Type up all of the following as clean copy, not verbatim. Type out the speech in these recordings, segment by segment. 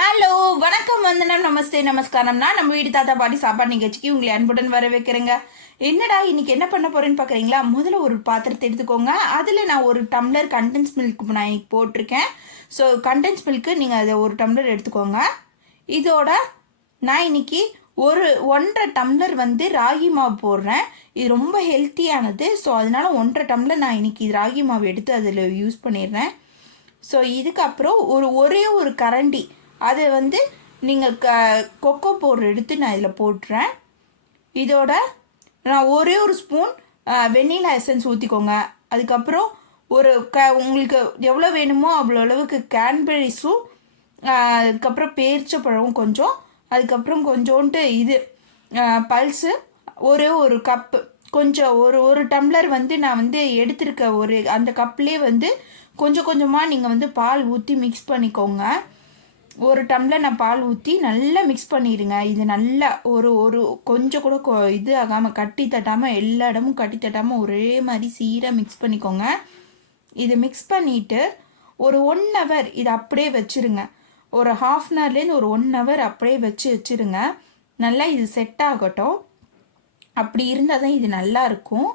Hello வணக்கம் வந்தனம் நமஸ்தே நமஸ்காரம்னா நம்ம வீடு தாத்தா பாட்டி சாப்பாடு நிகழ்ச்சிக்கு உங்களை அன்புடன் வர வைக்கிறேங்க. என்னடா இன்னைக்கு என்ன பண்ண போறேன்னு பார்க்குறீங்களா? முதல்ல ஒரு பாத்திரத்தை எடுத்துக்கோங்க. அதில் நான் ஒரு டம்ளர் கண்டென்ஸ் மில்க் நான் இன்னைக்கு போட்டிருக்கேன். ஸோ கண்டென்ஸ் மில்க்கு நீங்கள் அதை ஒரு டம்ளர் எடுத்துக்கோங்க. இதோட நான் இன்னைக்கு ஒரு 1.5 டம்ளர் ராகி மாவு போடுறேன். இது ரொம்ப ஹெல்த்தியானது. ஸோ அதனால 1.5 டம்ளர் நான் இன்னைக்கு ராகி மாவு எடுத்து அதில் யூஸ் பண்ணிடுறேன். ஸோ இதுக்கப்புறம் ஒரே ஒரு கரண்டி அது நீங்கள் கொக்கோ பவுடர் எடுத்து நான் இதில் போட்டுறேன். இதோட நான் ஒரே ஒரு ஸ்பூன் வெண்ணிலா எசன்ஸ் ஊற்றிக்கோங்க. அதுக்கப்புறம் உங்களுக்கு எவ்வளோ வேணுமோ அவ்வளோ அளவுக்கு கேன்பெரிஸும், அதுக்கப்புறம் பேரிச்சப்பழமும் கொஞ்சம், அதுக்கப்புறம் கொஞ்சோண்டு பல்ஸு, ஒரு கப்பு கொஞ்சம் ஒரு டம்ளர் நான் எடுத்திருக்க அந்த கப்லேயே கொஞ்சம் கொஞ்சமாக நீங்கள் பால் ஊற்றி மிக்ஸ் பண்ணிக்கோங்க. ஒரு டம்ளர் நான் பால் ஊற்றி நல்லா மிக்ஸ் பண்ணிடுங்க. இது நல்லா ஒரு கொஞ்சம் கூட இது ஆகாமல் கட்டி தட்டாமல் எல்லா இடமும் கட்டி தட்டாமல் ஒரே மாதிரி சீராக மிக்ஸ் பண்ணிக்கோங்க. இது மிக்ஸ் பண்ணிவிட்டு ஒரு 1 ஹவர் இது அப்படியே வச்சுருங்க. ஒரு ½ அன் ஹவர்லேருந்து ஒரு 1 ஹவர் அப்படியே வச்சுருங்க. நல்லா இது செட் ஆகட்டும். அப்படி இருந்தால் தான் இது நல்லா இருக்கும்,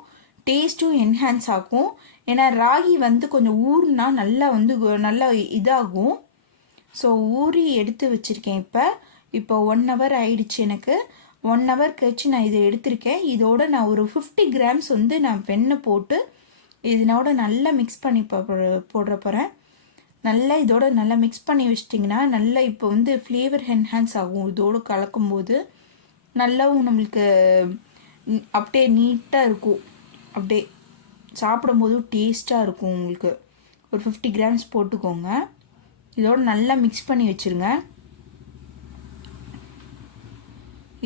டேஸ்ட்டும் என்ஹான்ஸ் ஆகும். ஏன்னா ராகி கொஞ்சம் ஊறுனா நல்லா இதாகும். ஸோ ஊறி எடுத்து வச்சுருக்கேன். இப்போ 1 ஹவர் ஆயிடுச்சு. எனக்கு 1 ஹவர் கழிச்சு நான் இதை எடுத்திருக்கேன். இதோட நான் ஒரு 50 கிராம்ஸ் நான் வெண்ணெய் போட்டு இதனோட நல்லா மிக்ஸ் பண்ணி போடுற போகிறேன். நல்லா இதோட நல்லா மிக்ஸ் பண்ணி வச்சிட்டிங்கன்னா நல்லா இப்போ ஃப்ளேவர் என்ஹான்ஸ் ஆகும். இதோடு கலக்கும்போது நல்லாவும் நம்மளுக்கு அப்படியே நீட்டாக இருக்கும். அப்படியே சாப்பிடும்போது டேஸ்ட்டாக இருக்கும். உங்களுக்கு ஒரு 50 கிராம்ஸ் போட்டுக்கோங்க. இதோடு நல்லா மிக்ஸ் பண்ணி வச்சுருங்க.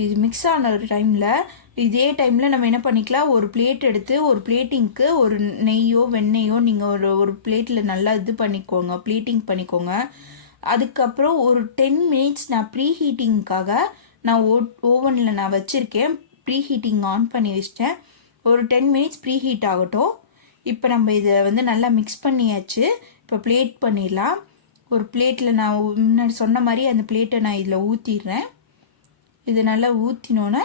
இது மிக்ஸ் ஆன இதே டைமில் நம்ம என்ன பண்ணிக்கலாம், ஒரு பிளேட் எடுத்து ஒரு பிளேட்டிங்க்கு ஒரு நெய்யோ வெண்ணெயோ நீங்கள் ஒரு பிளேட்டில் நல்லா பிளேட்டிங் பண்ணிக்கோங்க. அதுக்கப்புறம் ஒரு 10 மினிட்ஸ் நான் ப்ரீ ஹீட்டிங்க்காக நான் ஓவனில் நான் வச்சுருக்கேன். ப்ரீ ஹீட்டிங் ஆன் பண்ணி வச்சிட்டேன். ஒரு 10 மினிட்ஸ் ப்ரீ ஹீட் ஆகட்டும். இப்போ நம்ம இதை நல்லா மிக்ஸ் பண்ணியாச்சு. இப்போ பிளேட் பண்ணிடலாம். ஒரு பிளேட்டில் நான் முன்னாடி சொன்ன மாதிரி அந்த பிளேட்டை நான் இதில் ஊற்றிடுறேன். இது நல்லா ஊற்றினோன்னே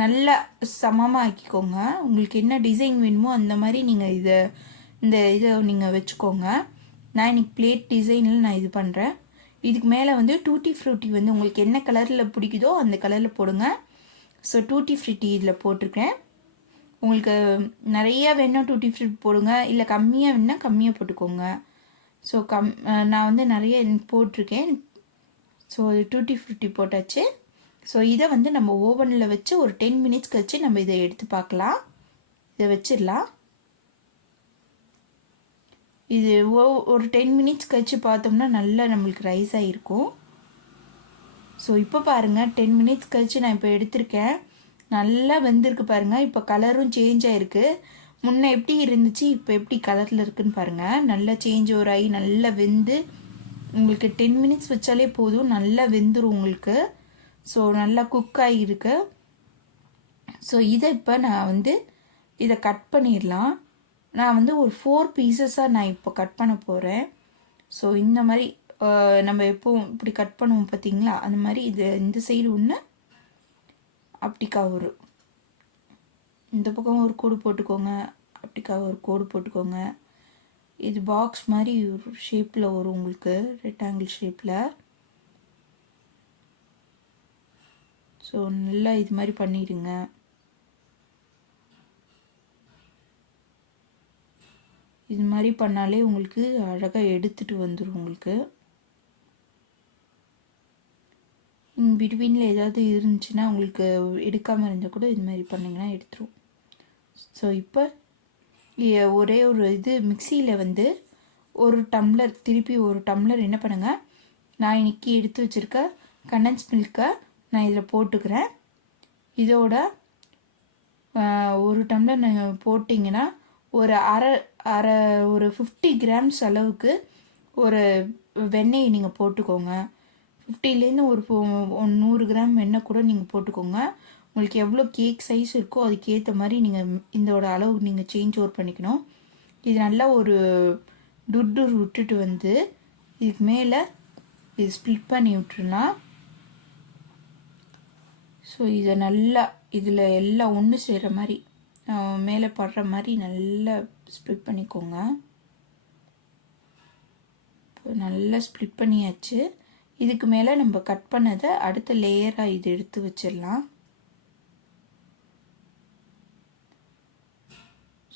நல்லா சமமாக ஆக்கிக்கோங்க. உங்களுக்கு என்ன டிசைன் வேணுமோ அந்த மாதிரி நீங்கள் இதை நீங்கள் வச்சுக்கோங்க. நான் இன்னைக்கு பிளேட் டிசைனில் நான் இது பண்ணுறேன். இதுக்கு மேலே டூட்டி ஃப்ரூட்டி உங்களுக்கு என்ன கலரில் பிடிக்குதோ அந்த கலரில் போடுங்க. ஸோ டூட்டி ஃப்ரூட்டி இதில் போட்டிருக்கேன். உங்களுக்கு நிறையா வேணும் டூட்டி ஃப்ரூட்டி போடுங்க, இல்லை கம்மியாக வேணுன்னா கம்மியாக போட்டுக்கோங்க. ஸோ நான் நிறைய போட்டிருக்கேன். ஸோ டூட்டி ஃப்ரூட்டி போட்டாச்சு. ஸோ இதை நம்ம ஓவனில் வச்சு ஒரு 10 மினிட்ஸ் கழிச்சு நம்ம இதை எடுத்து பார்க்கலாம். இதை வச்சிடலாம். இது ஒரு 10 மினிட்ஸ் கழிச்சு பார்த்தோம்னா நல்லா நம்மளுக்கு ரைஸ் ஆகிருக்கும். ஸோ இப்போ பாருங்கள், 10 மினிட்ஸ் கழிச்சு நான் இப்போ எடுத்திருக்கேன். நல்லா வெந்திருக்கு பாருங்கள். இப்போ கலரும் சேஞ்ச் ஆகிருக்கு. முன்னே எப்படி இருந்துச்சு, இப்போ எப்படி கலரில் இருக்குன்னு பாருங்கள். நல்லா சேஞ்ச் ஓவர் ஆகி நல்லா வெந்து உங்களுக்கு 10 மினிட்ஸ் வச்சாலே போதும், நல்லா வெந்துடும் உங்களுக்கு. ஸோ நல்லா குக் ஆகியிருக்கு. ஸோ இதை இப்போ நான் இதை கட் பண்ணிடலாம். நான் ஒரு 4 பீசஸாக நான் இப்போ கட் பண்ண போகிறேன். ஸோ இந்த மாதிரி நம்ம எப்போவும் இப்படி கட் பண்ணுவோம் பார்த்தீங்களா, அந்த மாதிரி இந்த சைடு ஒன்று, அப்படிக்கா இந்த பக்கம் ஒரு கோடு போட்டுக்கோங்க, அப்படிக்கா ஒரு கோடு போட்டுக்கோங்க. இது பாக்ஸ் மாதிரி ஒரு ஷேப்பில் வரும் உங்களுக்கு, ரெக்டாங்கிள் ஷேப்பில். ஸோ நல்லா இது மாதிரி பண்ணிடுங்க. இது மாதிரி பண்ணாலே உங்களுக்கு அழகாக எடுத்துகிட்டு வந்துடும். உங்களுக்கு பிட்வீனில் ஏதாவது இருந்துச்சுன்னா உங்களுக்கு எடுக்காமல் இருந்தால் கூட இது மாதிரி பண்ணிங்கன்னா எடுத்துரும். ஸோ இப்போ ஒரே ஒரு மிக்சியில் ஒரு டம்ளர் திருப்பி ஒரு டம்ளர் என்ன பண்ணுங்கள், நான் இன்னைக்கு எடுத்து வச்சுருக்க கண்டென்ஸ் மில்கை நான் இதில் போட்டுக்கிறேன். இதோட ஒரு டம்ளர் நீங்கள் போட்டிங்கன்னா ஒரு ஒரு 50 கிராம்ஸ் அளவுக்கு ஒரு வெண்ணெய் நீங்கள் போட்டுக்கோங்க. 50லேருந்து ஒரு 100 கிராம் வெண்ணெய் கூட நீங்கள் போட்டுக்கோங்க. உங்களுக்கு எவ்வளோ கேக் சைஸ் இருக்கோ அதுக்கேற்ற மாதிரி நீங்கள் இதோட அளவு நீங்கள் சேஞ்ச் ஓவர் பண்ணிக்கணும். இது நல்லா ஒரு விட்டுட்டு இதுக்கு மேலே இது ஸ்ப்ளிட் பண்ணி விட்டுருலாம். ஸோ இதை நல்லா இதில் எல்லாம் ஒன்று செய்கிற மாதிரி மேலே படுற மாதிரி நல்லா ஸ்ப்ளிட் பண்ணிக்கோங்க. இப்போ நல்லா ஸ்ப்ளிட் பண்ணியாச்சு. இதுக்கு மேலே நம்ம கட் பண்ணதை அடுத்த லேயராக இது எடுத்து வச்சிடலாம்.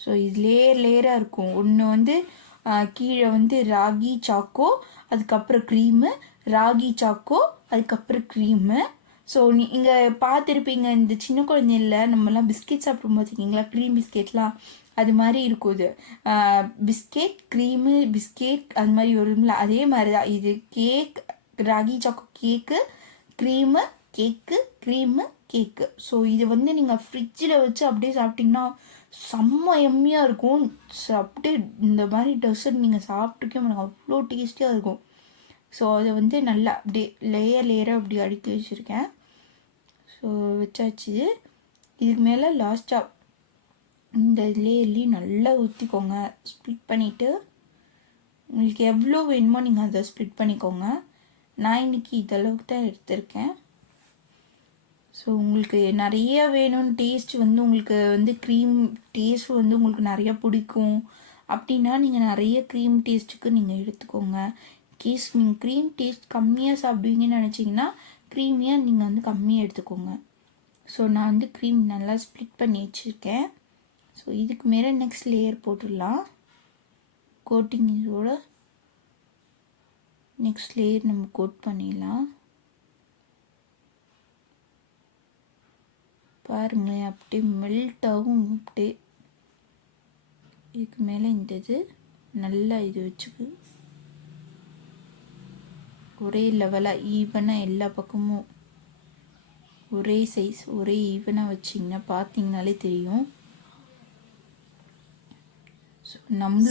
ஸோ இது லேயராக இருக்கும். ஒன்று வந்து கீழே வந்து ராகி சாக்கோ, அதுக்கப்புறம் க்ரீமு, ராகி சாக்கோ, அதுக்கப்புறம் க்ரீமு. ஸோ நீங்கள் பார்த்துருப்பீங்க, இந்த சின்ன குழந்தைல நம்மலாம் பிஸ்கெட் சாப்பிடும் பார்த்துருக்கீங்களா, க்ரீம் பிஸ்கெட்லாம் அது மாதிரி இருக்கும். இது பிஸ்கெட் க்ரீமு பிஸ்கெட் அது மாதிரி வரும்ல, அதே மாதிரி தான் இது. கேக், ராகி சாக்கோ கேக்கு, க்ரீமு கேக்கு, க்ரீமு கேக்கு. ஸோ இது வந்து நீங்கள் ஃப்ரிட்ஜில் வச்சு அப்படியே சாப்பிட்டிங்கன்னா செம்ம எம்மியாக இருக்கும். அப்படியே இந்த மாதிரி டெசர்ட் நீங்கள் சாப்பிட்டுக்கே எனக்கு அவ்வளோ டேஸ்டியாக இருக்கும். ஸோ அதை வந்து நல்லா அப்படியே லேயராக அப்படி அடுக்கி வச்சுருக்கேன். ஸோ வச்சாச்சு. இதுக்கு மேலே லாஸ்ட்டாக இந்த லேயர்லேயும் நல்லா ஊற்றிக்கோங்க. ஸ்ப்ளிட் பண்ணிவிட்டு உங்களுக்கு எவ்வளோ வேணுமோ நீங்கள் அதை ஸ்ப்ளிட் பண்ணிக்கோங்க. நான் இன்றைக்கி இதளவுக்கு தான் எடுத்திருக்கேன். ஸோ உங்களுக்கு நிறைய வேணும்னு டேஸ்ட் வந்து உங்களுக்கு வந்து க்ரீம் டேஸ்ட் வந்து உங்களுக்கு நிறையா பிடிக்கும் அப்படின்னா நீங்கள் நிறைய க்ரீம் டேஸ்ட்டுக்கு நீங்கள் எடுத்துக்கோங்க. கேஸ் நீங்கள் க்ரீம் டேஸ்ட் கம்மியாக சாப்பிடுவீங்கன்னு நினச்சிங்கன்னா க்ரீமியாக நீங்கள் வந்து கம்மியாக எடுத்துக்கோங்க. ஸோ நான் வந்து க்ரீம் நல்லா ஸ்ப்ளிட் பண்ணி வச்சுருக்கேன். ஸோ இதுக்கு மேலே நெக்ஸ்ட் லேயர் போட்டுடலாம். கோட்டிங் இதோட நெக்ஸ்ட் லேயர் நம்ம கோட் பண்ணிடலாம். பாருங்களேன் அப்படியே மெல்ட் ஆகும். அப்படியே இதுக்கு மேலே இந்த இது நல்லா இது வச்சுக்கு ஒரே லெவலாக ஈவனாக எல்லா பக்கமும் ஒரே சைஸ் ஒரே ஈவனாக வச்சிங்கன்னா பார்த்தீங்கனாலே தெரியும்.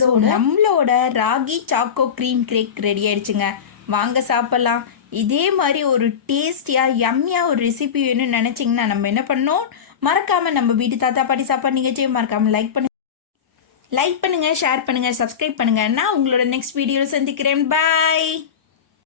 ஸோ நம்மளோட ragi choco cream cake ready ஆயிடுச்சுங்க. வாங்க சாப்பிட்லாம். இதே மாதிரி ஒரு டேஸ்டியாக யம்மியாக ஒரு ரெசிபி வேணும்னு நினச்சிங்கன்னா நம்ம என்ன பண்ணோம், மறக்காமல் நம்ம வீட்டு தாத்தா பாட்டி சாப்பாடு நிகழ்ச்சியை மறக்காமல் லைக் பண்ணுங்கள், ஷேர் பண்ணுங்கள், சப்ஸ்கிரைப் பண்ணுங்கள். நான் உங்களோட நெக்ஸ்ட் வீடியோவில் சந்திக்கிறேன். பாய்.